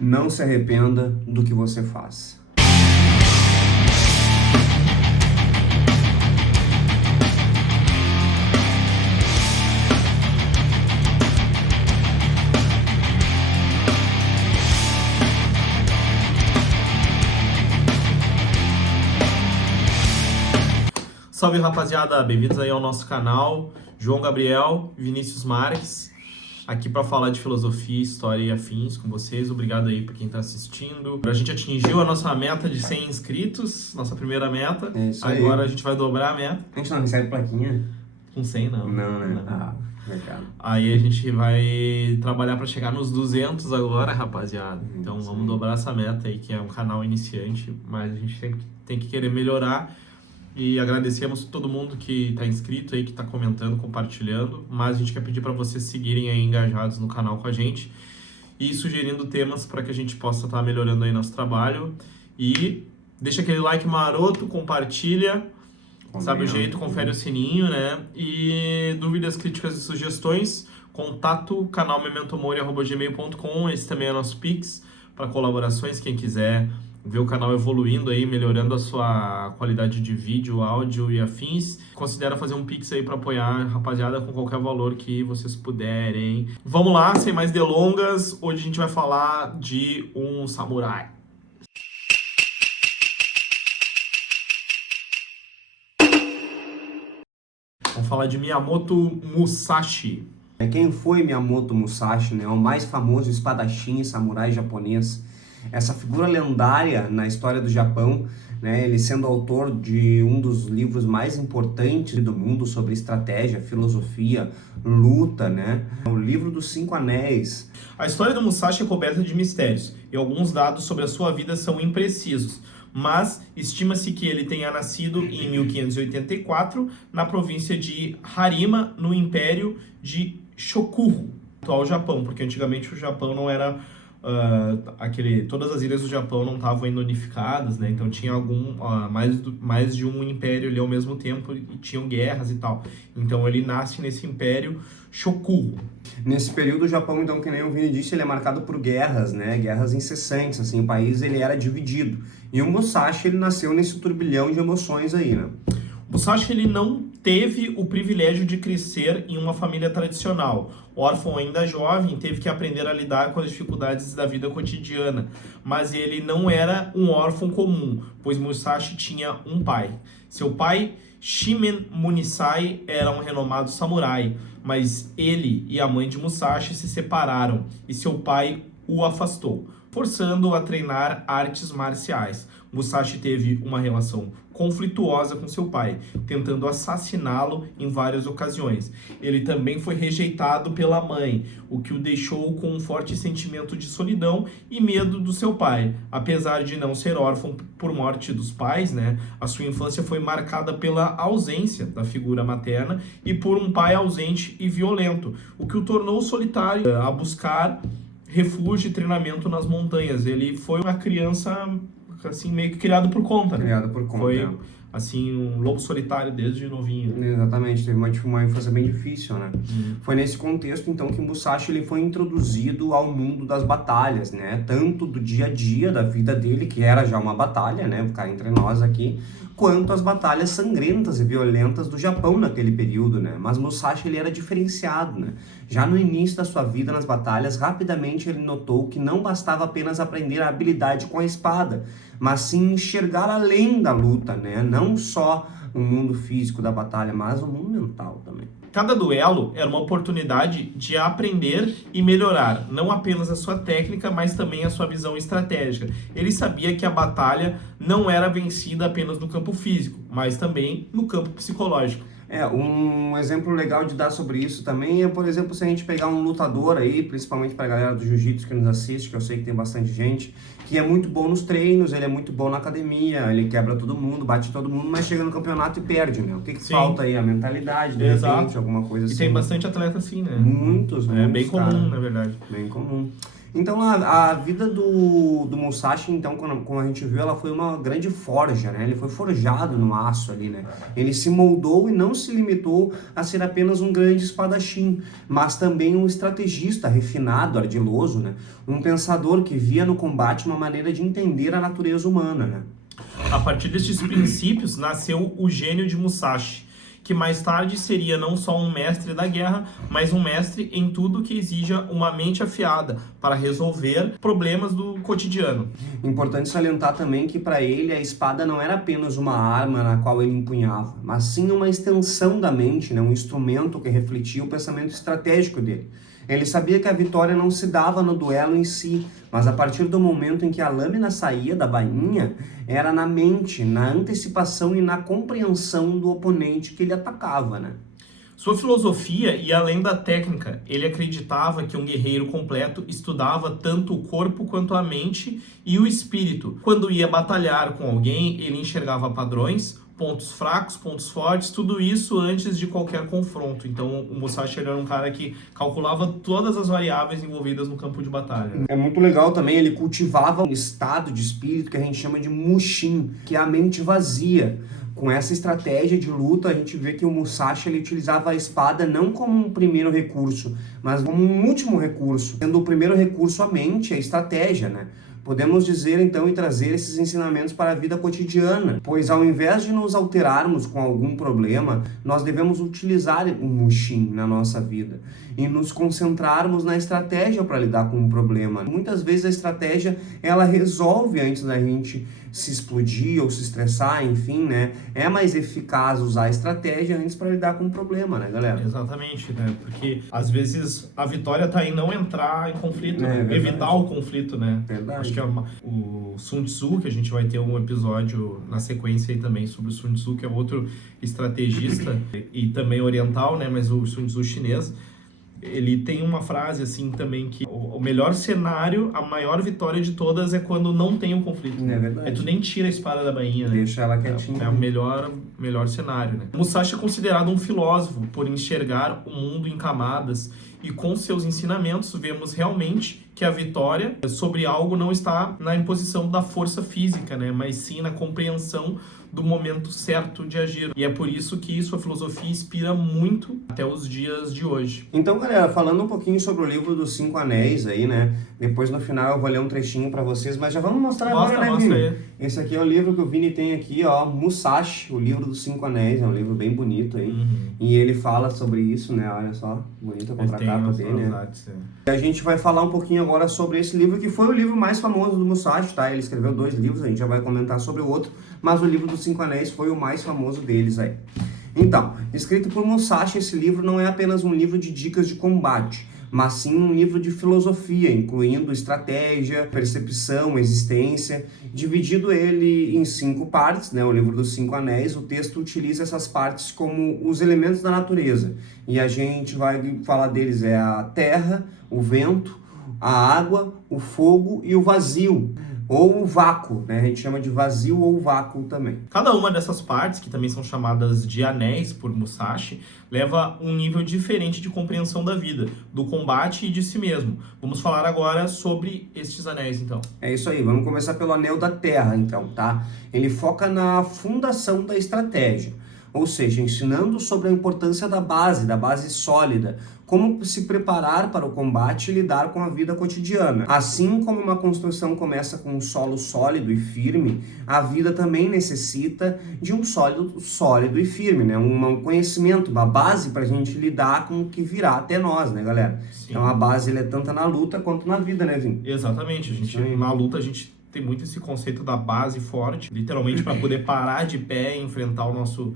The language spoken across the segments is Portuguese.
Não se arrependa do que você faz. Salve, rapaziada, bem-vindos aí ao nosso canal. João Gabriel, Vinícius Marques, aqui para falar de filosofia, história e afins com vocês. Obrigado aí para quem tá assistindo. A gente atingiu a nossa meta de 100 inscritos, nossa primeira meta. É isso aí. Agora a gente vai dobrar a meta. A gente não recebe plaquinha? Com 100 não. Não, né? Não. Ah, legal. Aí a gente vai trabalhar para chegar nos 200 agora, rapaziada. Então Isso vamos aí. dobrar essa meta aí, que é um canal iniciante, mas a gente sempre tem que querer melhorar. E agradecemos todo mundo que está inscrito aí, que está comentando, compartilhando. Mas a gente quer pedir para vocês seguirem aí engajados no canal com a gente e sugerindo temas para que a gente possa estar melhorando aí nosso trabalho. E deixa aquele like maroto, compartilha, sabe o jeito, confere o sininho, né? E dúvidas, críticas e sugestões, contato canalmementomori@gmail.com. Esse também é nosso Pix para colaborações, quem quiser ver o canal evoluindo aí, melhorando a sua qualidade de vídeo, áudio e afins, considera fazer um Pix aí para apoiar a rapaziada com qualquer valor que vocês puderem. Vamos lá, sem mais delongas, hoje a gente vai falar de um samurai. Vamos falar de Miyamoto Musashi. Quem foi Miyamoto Musashi, né? O mais famoso espadachim e samurai japonês. Essa figura lendária na história do Japão, né? Ele sendo autor de um dos livros mais importantes do mundo sobre estratégia, filosofia, luta, né? O livro dos 5 Anéis. A história do Musashi é coberta de mistérios e alguns dados sobre a sua vida são imprecisos, mas estima-se que ele tenha nascido em 1584 na província de Harima, no Império de Shokugou, atual Japão, porque antigamente o Japão não era todas as ilhas do Japão não estavam ainda unificadas, né? Então tinha mais de um império ali ao mesmo tempo e tinham guerras e tal. Então ele nasce nesse Império Shokugou. Nesse período o Japão, então, que nem o Vini disse, ele é marcado por guerras, né? Guerras incessantes, assim, o país ele era dividido. E o Musashi, ele nasceu nesse turbilhão de emoções aí, né? O Musashi, ele não teve o privilégio de crescer em uma família tradicional. Órfão ainda jovem, teve que aprender a lidar com as dificuldades da vida cotidiana. Mas ele não era um órfão comum, pois Musashi tinha um pai. Seu pai, Shimen Munisai, era um renomado samurai, mas ele e a mãe de Musashi se separaram e seu pai o afastou, forçando-o a treinar artes marciais. Musashi teve uma relação conflituosa com seu pai, tentando assassiná-lo em várias ocasiões. Ele também foi rejeitado pela mãe, o que o deixou com um forte sentimento de solidão e medo do seu pai. Apesar de não ser órfão por morte dos pais, né, a sua infância foi marcada pela ausência da figura materna e por um pai ausente e violento, o que o tornou solitário a buscar refúgio e treinamento nas montanhas. Ele foi uma criança assim, meio que criado por conta, né? Criado por conta. Foi, assim, um lobo solitário desde novinho. Exatamente, teve uma infância bem difícil, né? Foi nesse contexto, então, que Musashi ele foi introduzido ao mundo das batalhas, né? Tanto do dia a dia da vida dele, que era já uma batalha, né? Ficar entre nós aqui, quanto as batalhas sangrentas e violentas do Japão naquele período, né? Mas Musashi ele era diferenciado, né? Já no início da sua vida nas batalhas, rapidamente ele notou que não bastava apenas aprender a habilidade com a espada, mas sim enxergar além da luta, né? Não só o mundo físico da batalha, mas o mundo mental também. Cada duelo era uma oportunidade de aprender e melhorar, não apenas a sua técnica, mas também a sua visão estratégica. Ele sabia que a batalha não era vencida apenas no campo físico, mas também no campo psicológico. Um exemplo legal de dar sobre isso também é, por exemplo, se a gente pegar um lutador aí, principalmente para a galera do jiu-jitsu que nos assiste, que eu sei que tem bastante gente, que é muito bom nos treinos, ele é muito bom na academia, ele quebra todo mundo, bate todo mundo, mas chega no campeonato e perde, né? O que falta aí? A mentalidade, de repente, alguma coisa assim. E tem bastante atleta assim, né? Muitos, É bem comum, cara. na verdade. Bem comum. Então, a vida do Musashi, então, quando a gente viu, ela foi uma grande forja, né? Ele foi forjado no aço ali, né? Ele se moldou e não se limitou a ser apenas um grande espadachim, mas também um estrategista refinado, ardiloso, né? Um pensador que via no combate uma maneira de entender a natureza humana, né? A partir destes princípios nasceu o gênio de Musashi, que mais tarde seria não só um mestre da guerra, mas um mestre em tudo que exija uma mente afiada para resolver problemas do cotidiano. Importante salientar também que para ele a espada não era apenas uma arma na qual ele empunhava, mas sim uma extensão da mente, né? Um instrumento que refletia o pensamento estratégico dele. Ele sabia que a vitória não se dava no duelo em si, mas a partir do momento em que a lâmina saía da bainha, era na mente, na antecipação e na compreensão do oponente que ele atacava, né? Sua filosofia ia além da técnica. Ele acreditava que um guerreiro completo estudava tanto o corpo quanto a mente e o espírito. Quando ia batalhar com alguém, ele enxergava padrões, pontos fracos, pontos fortes, tudo isso antes de qualquer confronto. Então o Musashi era um cara que calculava todas as variáveis envolvidas no campo de batalha. É muito legal também, ele cultivava um estado de espírito que a gente chama de mushin, que é a mente vazia. Com essa estratégia de luta, a gente vê que o Musashi ele utilizava a espada não como um primeiro recurso, mas como um último recurso, sendo o primeiro recurso a mente, a estratégia, né? Podemos dizer então e trazer esses ensinamentos para a vida cotidiana, pois ao invés de nos alterarmos com algum problema, nós devemos utilizar o mushin na nossa vida e nos concentrarmos na estratégia para lidar com um problema. Muitas vezes a estratégia ela resolve antes da gente se explodir ou se estressar, enfim, né? É mais eficaz usar a estratégia antes para lidar com o problema, né, galera? Exatamente, né? Porque às vezes a vitória tá em não entrar em conflito, né? Evitar o conflito, né? Verdade. Acho que o Sun Tzu, que a gente vai ter um episódio na sequência aí também sobre o Sun Tzu, que é outro estrategista e também oriental, né? Mas o Sun Tzu chinês, ele tem uma frase assim também que o melhor cenário, a maior vitória de todas é quando não tem um conflito. É verdade. É tu nem tira a espada da bainha, né? Deixa ela quietinha. É o melhor cenário, né? Musashi é considerado um filósofo por enxergar o mundo em camadas e com seus ensinamentos vemos realmente que a vitória sobre algo não está na imposição da força física, né? Mas sim na compreensão do momento certo de agir. E é por isso que sua filosofia inspira muito até os dias de hoje. Então, galera, falando um pouquinho sobre o livro dos 5 Anéis aí, né? Depois no final eu vou ler um trechinho pra vocês, mas já vamos mostrar agora, né, Vini? Aí. Esse aqui é o livro que o Vini tem aqui, ó, Musashi, o livro dos 5 Anéis, é um livro bem bonito aí. E ele fala sobre isso, né? Olha só, bonita a contracapa dele, né? E a gente vai falar um pouquinho agora sobre esse livro, que foi o livro mais famoso do Musashi, tá? Ele escreveu 2 livros, a gente já vai comentar sobre o outro, mas o livro dos 5 Anéis foi o mais famoso deles aí. Então, escrito por Musashi, esse livro não é apenas um livro de dicas de combate, mas sim um livro de filosofia, incluindo estratégia, percepção, existência. Dividido ele em 5 partes, né, o livro dos 5 Anéis, o texto utiliza essas partes como os elementos da natureza. E a gente vai falar deles, é a terra, o vento, a água, o fogo e o vazio. Ou o vácuo, né? A gente chama de vazio ou vácuo também. Cada uma dessas partes, que também são chamadas de anéis por Musashi, leva um nível diferente de compreensão da vida, do combate e de si mesmo. Vamos falar agora sobre estes anéis, então. É isso aí, vamos começar pelo anel da terra, então, tá? Ele foca na fundação da estratégia, ou seja, ensinando sobre a importância da base sólida, como se preparar para o combate e lidar com a vida cotidiana. Assim como uma construção começa com um solo sólido e firme, a vida também necessita de um sólido sólido e firme, né? Um conhecimento, uma base para a gente lidar com o que virá até nós, né, galera? Sim. Então a base ele é tanto na luta quanto na vida, né, Vinho? Exatamente, na luta a gente tem muito esse conceito da base forte, literalmente para poder parar de pé e enfrentar o nosso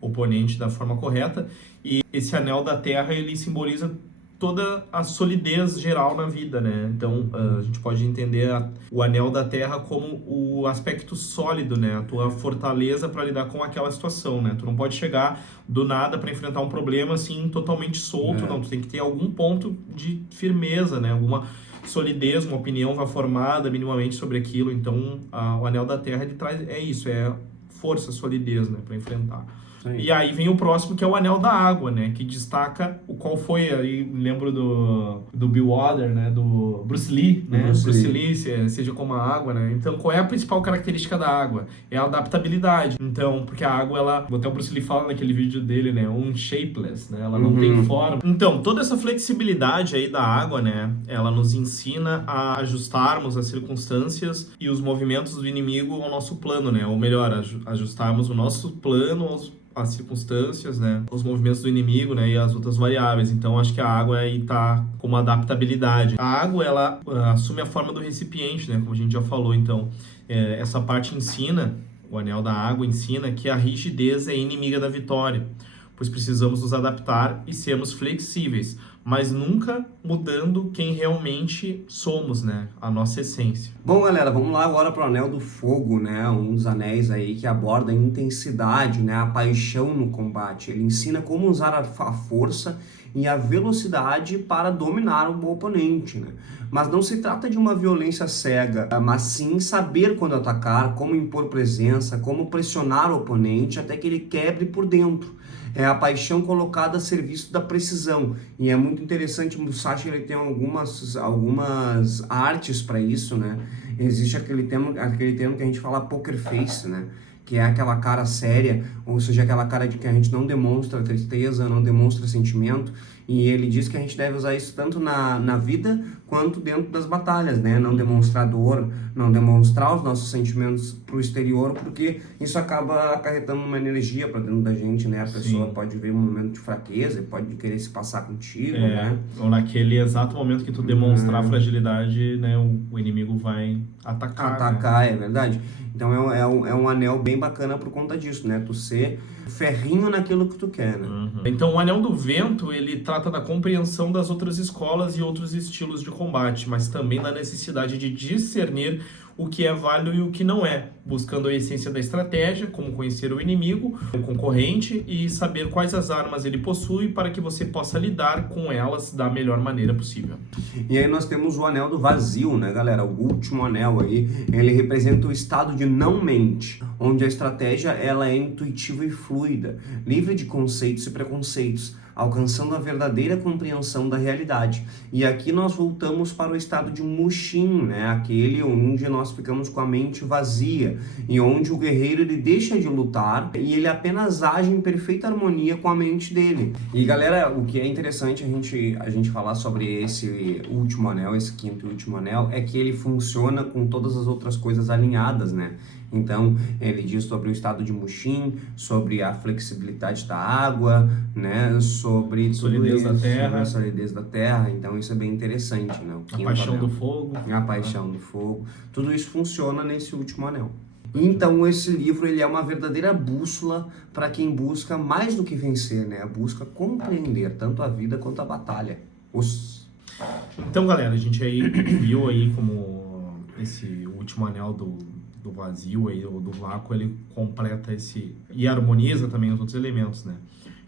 oponente da forma correta. E esse anel da terra, ele simboliza toda a solidez geral na vida, né? Então, a gente pode entender o anel da terra como o aspecto sólido, né? A tua fortaleza para lidar com aquela situação, né? Tu não pode chegar do nada para enfrentar um problema assim totalmente solto, não. Tu tem que ter algum ponto de firmeza, né? Alguma solidez, uma opinião já formada minimamente sobre aquilo. Então, o anel da terra, ele traz, é isso, é força, solidez, né? Para enfrentar. Isso aí. E aí vem o próximo, que é o Anel da Água, né? Que destaca o qual foi, aí lembro do Bill Water, né? Do Bruce Lee, né? Bruce Lee, seja como a água, né? Então, qual é a principal característica da água? É a adaptabilidade. Então, porque a água, ela... Até o Bruce Lee fala naquele vídeo dele, né? Shapeless, né? Ela não tem forma. Então, toda essa flexibilidade aí da água, né? Ela nos ensina a ajustarmos as circunstâncias e os movimentos do inimigo ao nosso plano, né? Ou melhor, ajustarmos o nosso plano às circunstâncias, né? Os movimentos do inimigo, né? E as outras variáveis. Então, acho que a água aí tá com uma adaptabilidade. A água, ela assume a forma do recipiente, né? Como a gente já falou. Então, essa parte ensina, o Anel da Água ensina que a rigidez é inimiga da vitória, pois precisamos nos adaptar e sermos flexíveis, mas nunca mudando quem realmente somos, né? A nossa essência. Bom, galera, vamos lá agora para o Anel do Fogo, né? Um dos anéis aí que aborda a intensidade, né? A paixão no combate. Ele ensina como usar a força e a velocidade para dominar o oponente, né? Mas não se trata de uma violência cega, mas sim saber quando atacar, como impor presença, como pressionar o oponente até que ele quebre por dentro. É a paixão colocada a serviço da precisão. E é muito interessante, o Musashi ele tem algumas artes para isso, né? Existe aquele termo que a gente fala poker face, né? Que é aquela cara séria, ou seja, aquela cara de que a gente não demonstra tristeza, não demonstra sentimento. E ele diz que a gente deve usar isso tanto na vida quanto dentro das batalhas, né? Não demonstrar dor, não demonstrar os nossos sentimentos pro exterior, porque isso acaba acarretando uma energia para dentro da gente, né? A pessoa pode ver um momento de fraqueza, pode querer se passar contigo, né? Ou naquele exato momento que tu demonstrar fragilidade, né? O inimigo vai atacar. Né? É verdade. Então é um anel bem bacana por conta disso, né? Tu ser ferrinho naquilo que tu quer, né? Então o Anel do Vento, ele trata da compreensão das outras escolas e outros estilos de combate, mas também da necessidade de discernir o que é válido e o que não é, buscando a essência da estratégia, como conhecer o inimigo, o concorrente e saber quais as armas ele possui para que você possa lidar com elas da melhor maneira possível. E aí nós temos o Anel do Vazio, né, galera? O último anel aí, ele representa o estado de não mente, onde a estratégia ela é intuitiva e fluida, livre de conceitos e preconceitos, alcançando a verdadeira compreensão da realidade. E aqui nós voltamos para o estado de Mushin, né? Aquele onde nós ficamos com a mente vazia e onde o guerreiro ele deixa de lutar e ele apenas age em perfeita harmonia com a mente dele. E galera, o que é interessante a gente falar sobre esse último anel, esse quinto e último anel, é que ele funciona com todas as outras coisas alinhadas, né? Então, ele diz sobre o estado de Mushin, sobre a flexibilidade da água, né? Sobre solidez da terra. Sobre a solidez da terra. Então, isso é bem interessante, né? A paixão do fogo. A paixão do fogo. Tudo isso funciona nesse último anel. Então, esse livro ele é uma verdadeira bússola para quem busca mais do que vencer, né? Busca compreender tanto a vida quanto a batalha. Então, galera, a gente aí viu aí como esse último anel do vazio aí, ou do vácuo, ele completa esse e harmoniza também os outros elementos, né?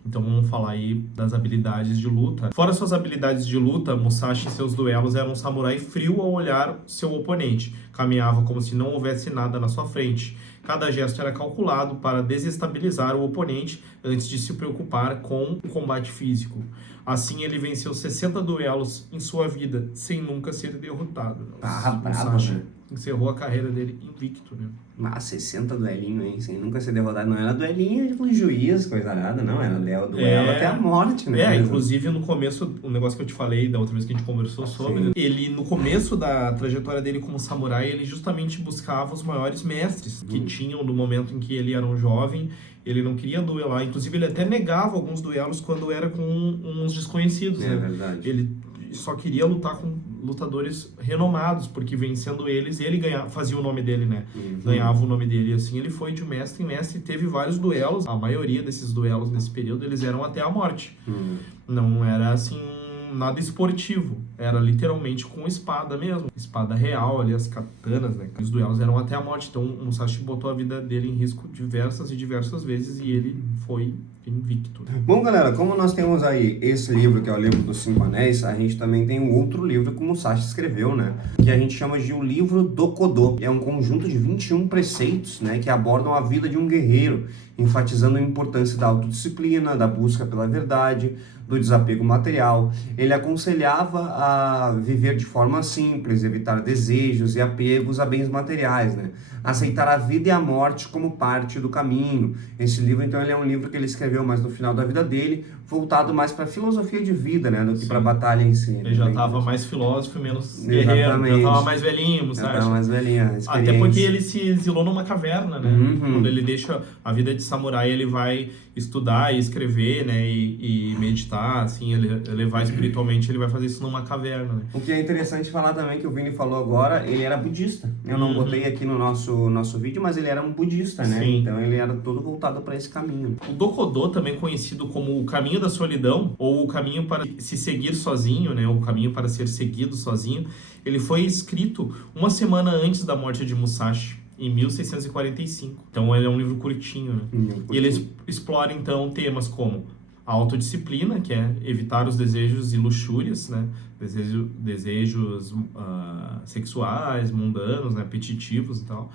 Então vamos falar aí das habilidades de luta. Fora suas habilidades de luta, Musashi e seus duelos eram um samurai frio ao olhar seu oponente. Caminhava como se não houvesse nada na sua frente. Cada gesto era calculado para desestabilizar o oponente antes de se preocupar com o combate físico. Assim, ele venceu 60 duelos em sua vida, sem nunca ser derrotado. Bravo, né? Encerrou a carreira dele invicto, né? Mas 60 duelinhos, hein? Sem nunca ser derrotado. Não era duelinho com juiz, coisa nada, não. Era duelo até a morte, né? Inclusive no começo, o negócio que eu te falei da outra vez que a gente conversou sobre, ele no começo da trajetória dele como samurai, ele justamente buscava os maiores mestres que tinham no momento em que ele era um jovem. Ele não queria duelar, inclusive ele até negava alguns duelos quando era com uns desconhecidos, né? Verdade. Ele só queria lutar com lutadores renomados, porque vencendo eles, ele fazia o nome dele, né? Ganhava o nome dele, e assim ele foi de mestre em mestre, teve vários duelos, a maioria desses duelos nesse período, eles eram até a morte. Não era assim nada esportivo, era literalmente com espada mesmo, espada real ali, as katanas, né? Os duelos eram até a morte, então o Musashi botou a vida dele em risco diversas vezes e ele foi invicto. Bom, galera, como nós temos aí esse livro, que é o livro dos Cinco Anéis, a gente também tem um outro livro que o Musashi escreveu, né? Que a gente chama de o livro do Kodo. É um conjunto de 21 preceitos, né? Que abordam a vida de um guerreiro, enfatizando a importância da autodisciplina, da busca pela verdade, do desapego material. Ele aconselhava a viver de forma simples, evitar desejos e apegos a bens materiais, né? Aceitar a vida e a morte como parte do caminho. Esse livro, então, ele é um livro que ele escreveu mais no final da vida dele, voltado mais para a filosofia de vida, né, do que para a batalha em si. Ele já estava mais filósofo e menos guerreiro, já estava mais velhinho, sabe? Já estava mais velhinho, até porque ele se exilou numa caverna, né? Quando ele deixa a vida de samurai, ele vai estudar e escrever, né, e meditar, assim, elevar espiritualmente, ele vai fazer isso numa caverna, né? O que é interessante falar também, que o Vini falou agora, ele era budista. Eu não botei aqui no nosso vídeo, mas ele era um budista, né? Sim. Então ele era todo voltado para esse caminho. O Dokodo, também conhecido como o caminho da solidão, ou o caminho para se seguir sozinho, né? O caminho para ser seguido sozinho, ele foi escrito uma semana antes da morte de Musashi, em 1645. Então ele é um livro curtinho, né? E ele explora então temas como a autodisciplina, que é evitar os desejos e luxúrias, né? Desejos sexuais, mundanos, né? Apetitivos e tal.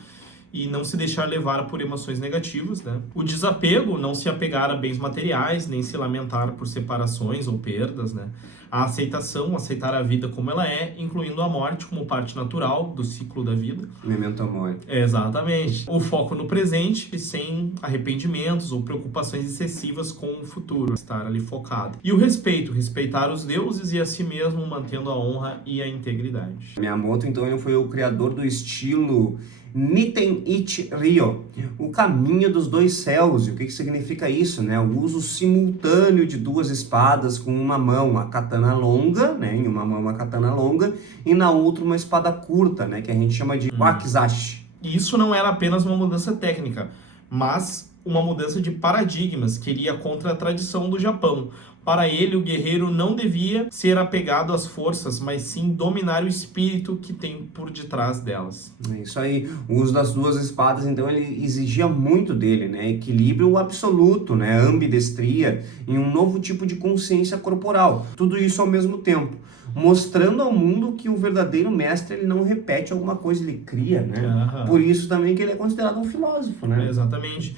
E não se deixar levar por emoções negativas, né? O desapego, não se apegar a bens materiais, nem se lamentar por separações ou perdas, né? A aceitação, aceitar a vida como ela é, incluindo a morte como parte natural do ciclo da vida. Memento mori. Exatamente. O foco no presente, sem arrependimentos ou preocupações excessivas com o futuro. Estar ali focado. E o respeito, respeitar os deuses e a si mesmo, mantendo a honra e a integridade. Miyamoto, então, ele foi o criador do estilo Niten Ichi Ryo, o caminho dos dois céus. E o que significa isso, né? O uso simultâneo de duas espadas com uma mão a katana longa, né? Em uma mão a katana longa e na outra uma espada curta, né? Que a gente chama de wakizashi. E isso não era apenas uma mudança técnica, mas uma mudança de paradigmas que iria contra a tradição do Japão. Para ele, o guerreiro não devia ser apegado às forças, mas sim dominar o espírito que tem por detrás delas. É isso aí. O uso das duas espadas, então, ele exigia muito dele, né? Equilíbrio absoluto, né? Ambidestria e um novo tipo de consciência corporal. Tudo isso ao mesmo tempo, mostrando ao mundo que o verdadeiro mestre, ele não repete alguma coisa, ele cria, né? Por isso também que ele é considerado um filósofo, né? Exatamente.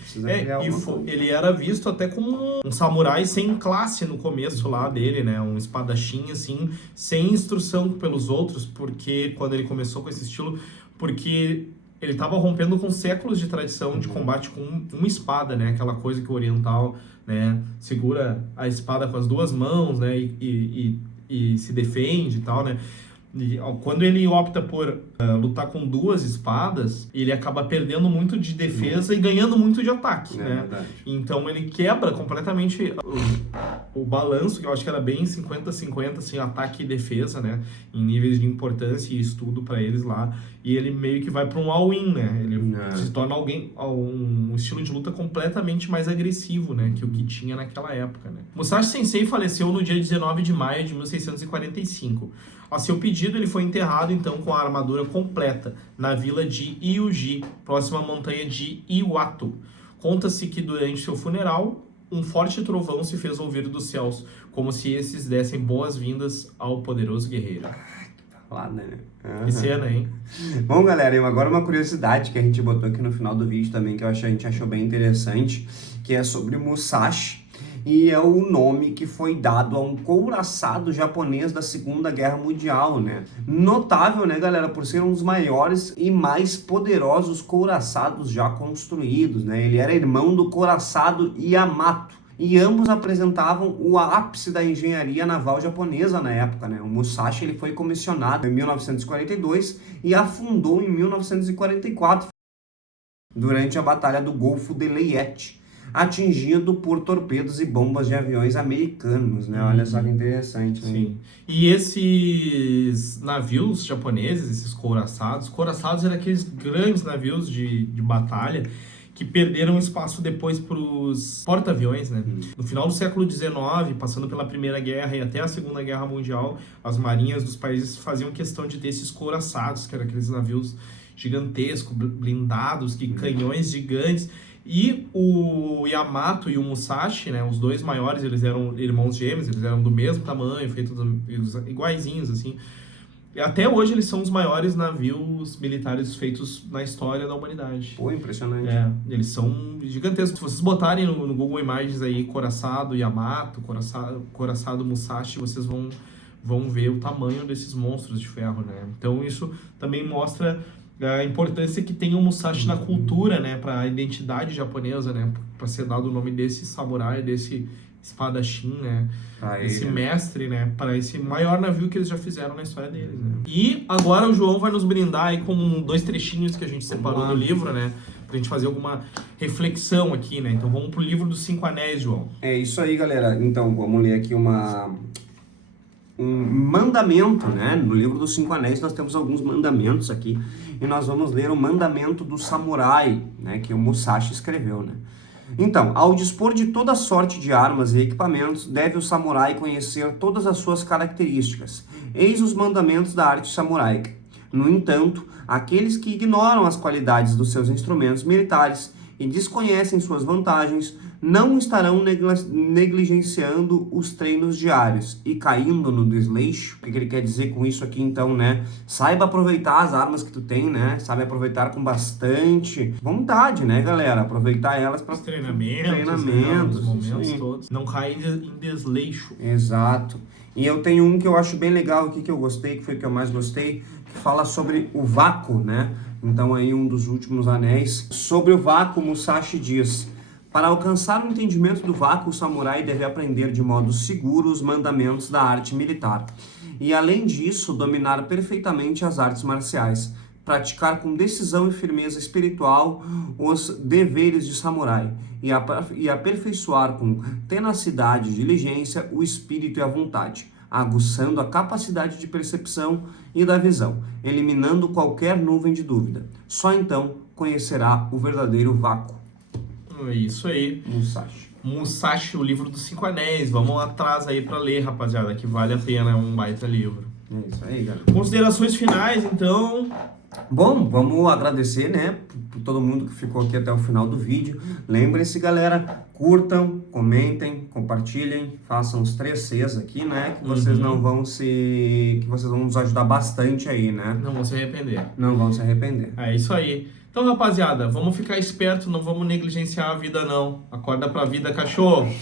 Ele era visto até como um samurai sem classe no começo lá dele, né? Um espadachim, assim, sem instrução pelos outros, porque quando ele começou com esse estilo, porque ele estava rompendo com séculos de tradição de combate com uma espada, né? Aquela coisa que o oriental, né, segura a espada com as duas mãos, né? E se defende e tal, né? E quando ele opta por lutar com duas espadas, ele acaba perdendo muito de defesa e ganhando muito de ataque, né? Verdade. Então ele quebra completamente o balanço, que eu acho que era bem 50-50, assim, ataque e defesa, né? Em níveis de importância e estudo para eles lá. E ele meio que vai para um all-in, né? Ele se torna um estilo de luta completamente mais agressivo, né? Que o que tinha naquela época, né? Musashi Sensei faleceu no dia 19 de maio de 1645. A seu pedido, ele foi enterrado, então, com a armadura completa, na vila de Iuji, próxima à montanha de Iwato. Conta-se que, durante seu funeral, um forte trovão se fez ouvir dos céus, como se esses dessem boas-vindas ao poderoso guerreiro. Foda, né? Que cena, hein? Bom, galera, agora uma curiosidade que a gente botou aqui no final do vídeo também, que a gente achou bem interessante, que é sobre Musashi. E é o nome que foi dado a um couraçado japonês da Segunda Guerra Mundial, né? Notável, né, galera, por ser um dos maiores e mais poderosos couraçados já construídos, né? Ele era irmão do couraçado Yamato. E ambos apresentavam o ápice da engenharia naval japonesa na época, né? O Musashi, ele foi comissionado em 1942 e afundou em 1944 durante a Batalha do Golfo de Leyte, atingido por torpedos e bombas de aviões americanos, né? Olha só que interessante. Né? Sim. E esses navios japoneses, esses couraçados eram aqueles grandes navios de batalha que perderam espaço depois para os porta-aviões, né? No final do século XIX, passando pela Primeira Guerra e até a Segunda Guerra Mundial, as marinhas dos países faziam questão de ter esses couraçados, que eram aqueles navios gigantescos, blindados, que canhões gigantes. E o Yamato e o Musashi, né, os dois maiores, eles eram irmãos gêmeos, eles eram do mesmo tamanho, feitos iguaizinhos, assim. E até hoje eles são os maiores navios militares feitos na história da humanidade. Pô, impressionante. Eles são gigantescos. Se vocês botarem no Google Imagens aí, couraçado Yamato, couraçado Musashi, vocês vão ver o tamanho desses monstros de ferro, né? Então isso também mostra a importância que tem o Musashi na cultura, né? Para a identidade japonesa, né? Para ser dado o nome desse samurai, desse espadachim, né? Esse mestre, né? Para esse maior navio que eles já fizeram na história deles, né? E agora o João vai nos brindar aí com 2 trechinhos que a gente separou do livro, né? Pra gente fazer alguma reflexão aqui, né? Então vamos pro livro dos 5 Anéis, João. É isso aí, galera. Então, vamos ler aqui um mandamento, né? No livro dos 5 Anéis nós temos alguns mandamentos aqui. E nós vamos ler o mandamento do samurai, né? Que o Musashi escreveu, né? Então, ao dispor de toda sorte de armas e equipamentos, deve o samurai conhecer todas as suas características. Eis os mandamentos da arte samuráica. No entanto, aqueles que ignoram as qualidades dos seus instrumentos militares e desconhecem suas vantagens, não estarão negligenciando os treinos diários e caindo no desleixo. O que ele quer dizer com isso aqui, então, né? Saiba aproveitar as armas que tu tem, né? Sabe aproveitar com bastante vontade, né, galera? Aproveitar elas para treinamentos, os momentos todos. Não cair em desleixo. Exato. E eu tenho um que eu acho bem legal aqui, que eu gostei, que foi o que eu mais gostei, que fala sobre o vácuo, né? Então aí um dos últimos anéis. Sobre o vácuo, Musashi diz: para alcançar o entendimento do vácuo, o samurai deve aprender de modo seguro os mandamentos da arte militar. E além disso, dominar perfeitamente as artes marciais. Praticar com decisão e firmeza espiritual os deveres de samurai. E aperfeiçoar com tenacidade e diligência o espírito e a vontade, aguçando a capacidade de percepção e da visão, eliminando qualquer nuvem de dúvida. Só então conhecerá o verdadeiro vácuo. É isso aí. Musashi, o livro dos 5 Anéis. Vamos atrás aí pra ler, rapaziada, que vale a pena, é um baita livro. É isso aí, galera. Considerações finais, então. Bom, vamos agradecer, né, por todo mundo que ficou aqui até o final do vídeo. Lembrem-se, galera, curtam, comentem, compartilhem, façam os 3 Cs aqui, né, que vocês não vão que vocês vão nos ajudar bastante aí, né? Não vão se arrepender. Não vão se arrepender. É isso aí. Então, rapaziada, vamos ficar esperto, não vamos negligenciar a vida, não. Acorda pra vida, cachorro!